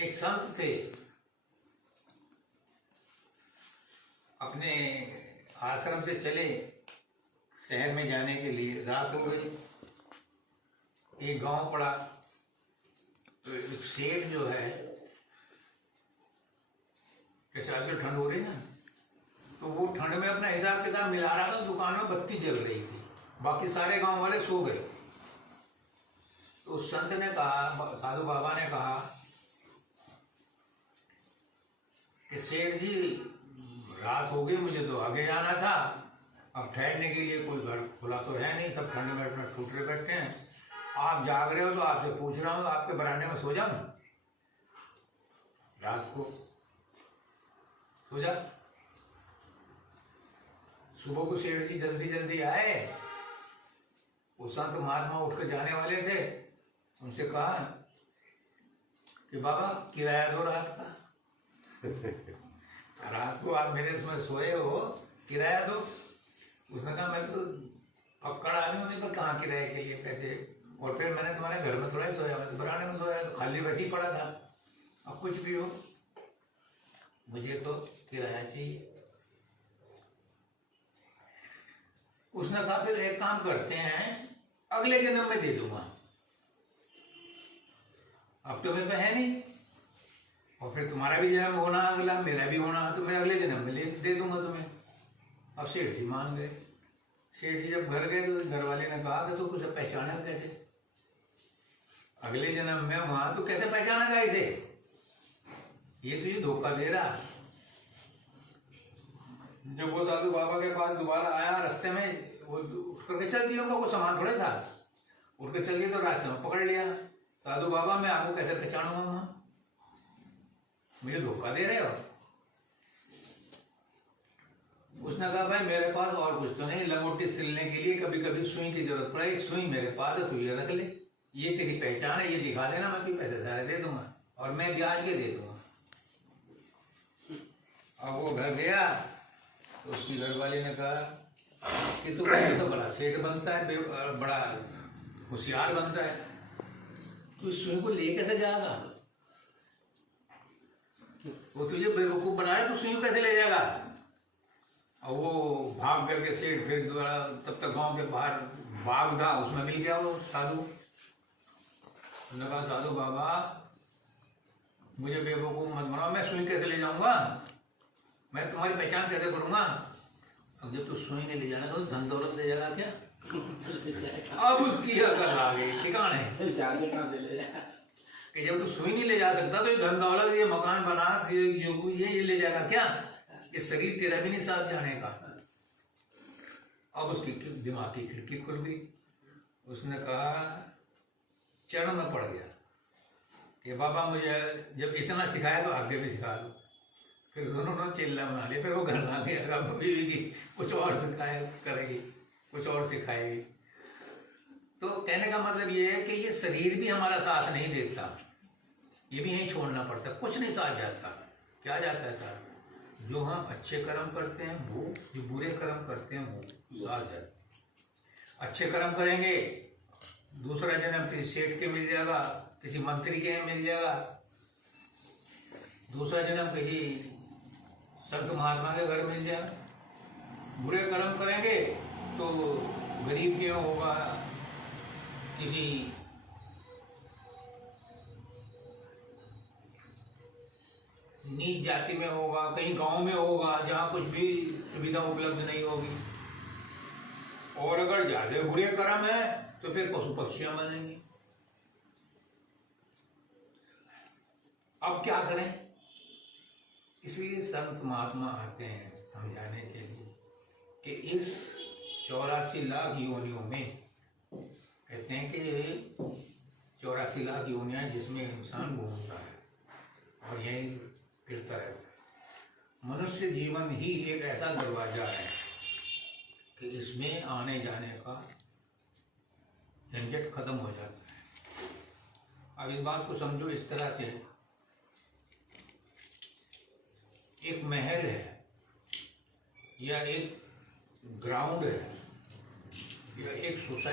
एक संत थे, अपने आश्रम से चले शहर में जाने के लिए। रात हो गई, एक गांव पड़ा, तो एक सेठ जो है, जैसे आजकल ठंड हो रही ना, तो वो ठंड में अपना हिसाब किताब मिला रहा था। दुकान में बत्ती जल रही थी, बाकी सारे गांव वाले सो गए। तो उस संत ने कहा, साधु बाबा ने कहा कि सेठ जी, रात हो गई, मुझे तो आगे जाना था, अब ठहरने के लिए कोई घर खुला तो है नहीं, सब ठंड में अपना ठुठरे बैठे हैं। आप जाग रहे हो तो आपसे पूछ रहा हूँ, आपके बरामदे में सो जाऊं? रात को सो जा। सुबह को सेठ जी जल्दी जल्दी आए। वो संत महात्मा उठ कर जाने वाले थे। उनसे कहा कि बाबा किराया दो रात का। रात को आप मेरे इसमें सोए हो, किराया दो। उसने कहा मैं तो पक्कड़ आदमी हूँ, पर कहाँ किराए के लिए पैसे, और फिर मैंने तुम्हारे घर में थोड़ा ही सोया, मैं तो बरामदे में सोया, तो खाली वैसे ही पड़ा था। अब कुछ भी हो, मुझे तो किराया चाहिए। उसने कहा फिर एक काम करते हैं, अगले जन्म में दे दूंगा, अब तो मेरे पे है नहीं, और फिर तुम्हारा भी जन्म होना अगला, मेरा भी होना, तो मैं अगले जन्म में दे दूंगा तुम्हें। अब सेठ जी मान गए। सेठ जी जब घर गए तो घर वाले ने कहा कि तू कुछ पहचाना कैसे, अगले जन्म में वहां तो कैसे पहचाना इसे, ये तुझे धोखा दे रहा। जब वो साधु बाबा के पास दोबारा आया, रास्ते में वो उठ करके चल दिया, उनका कुछ सामान थोड़े था, उठ के चल दिया, तो रास्ते में पकड़ लिया। साधु बाबा, मैं आपको कैसे पहचानूंगा, मुझे धोखा दे रहे हो। उसने कहा भाई मेरे पास और कुछ तो नहीं, लंगोटी सिलने के लिए कभी कभी सुई की जरूरत पड़े, एक सुई मेरे पास है, तू ये रख ले, ये तेरी पहचान है, ये दिखा देना, मैं तुझे पैसे सारे दे दूंगा, और मैं ब्याज के दे दूंगा। अब वो घर गया तो उसकी घरवाली ने कहा कि तू तो बड़ा सेठ बनता है, बड़ा होशियार बनता है, तू इस सुई को ले कैसे जाएगा, वो तुझे बेवकूफ बनाया, तू सुई कैसे ले जाएगा। और वो भाग करके सेठ फिर दोबारा, तब तक गांव के बाहर बाग था, उसमें मिल गया वो साधु। उन्होंने कहा साधु बाबा मुझे बेवकूफ मत बनाओ, मैं सुई कैसे ले जाऊंगा, मैं तुम्हारी पहचान कैसे करूंगा। अब जब तू सुई नहीं ले जाना तो धन दौलत ले जाना क्या। अब उसकी अकल आ गई ठिकाने कि जब तू सुई नहीं ले जा सकता तो ये धन दौलत, ये मकान बना, ये ले जाएगा क्या, ये शरीर तेरा भी नहीं साथ जाने का। अब उसकी दिमाग की खिड़की खुल गई। उसने कहा, चरण में पड़ गया कि बाबा मुझे जब इतना सिखाया तो आगे भी सिखा दो। फिर दोनों चिल्ला बना लिया। फिर वो घर आ गया, अब बीवी की कुछ और सिखाए करेगी, कुछ और सिखाएगी। तो कहने का मतलब ये है कि ये शरीर भी हमारा साथ नहीं देता, ये भी यहीं छोड़ना पड़ता, कुछ नहीं साथ जाता। क्या जाता है साथ? जो हम अच्छे कर्म करते हैं वो, जो बुरे कर्म करते हैं वो साथ जाते हैं। अच्छे कर्म करेंगे, दूसरा जन्म किसी सेठ के मिल जाएगा, किसी मंत्री के मिल जाएगा, दूसरा जन्म किसी संत महात्मा के घर मिल जाएगा। बुरे कर्म करेंगे तो गरीब के होगा, किसी नीच जाति में होगा, कहीं गांव में होगा जहां कुछ भी सुविधा उपलब्ध नहीं होगी। और अगर ज्यादा बुरे कर्म है तो फिर पशु पक्षियां बनेंगी। अब क्या करें? इसलिए संत महात्मा आते हैं समझाने के लिए कि इस 84 लाख योनियों में, कहते हैं कि 84 लाख योनियां जिसमें इंसान घूमता है और यही फिरता रहता है। मनुष्य जीवन ही एक ऐसा दरवाजा है कि इसमें आने जाने का झंझट खत्म हो जाता है। अब इस बात को समझो इस तरह से, एक महल है या एक ग्राउंड है या एक सोसाइटी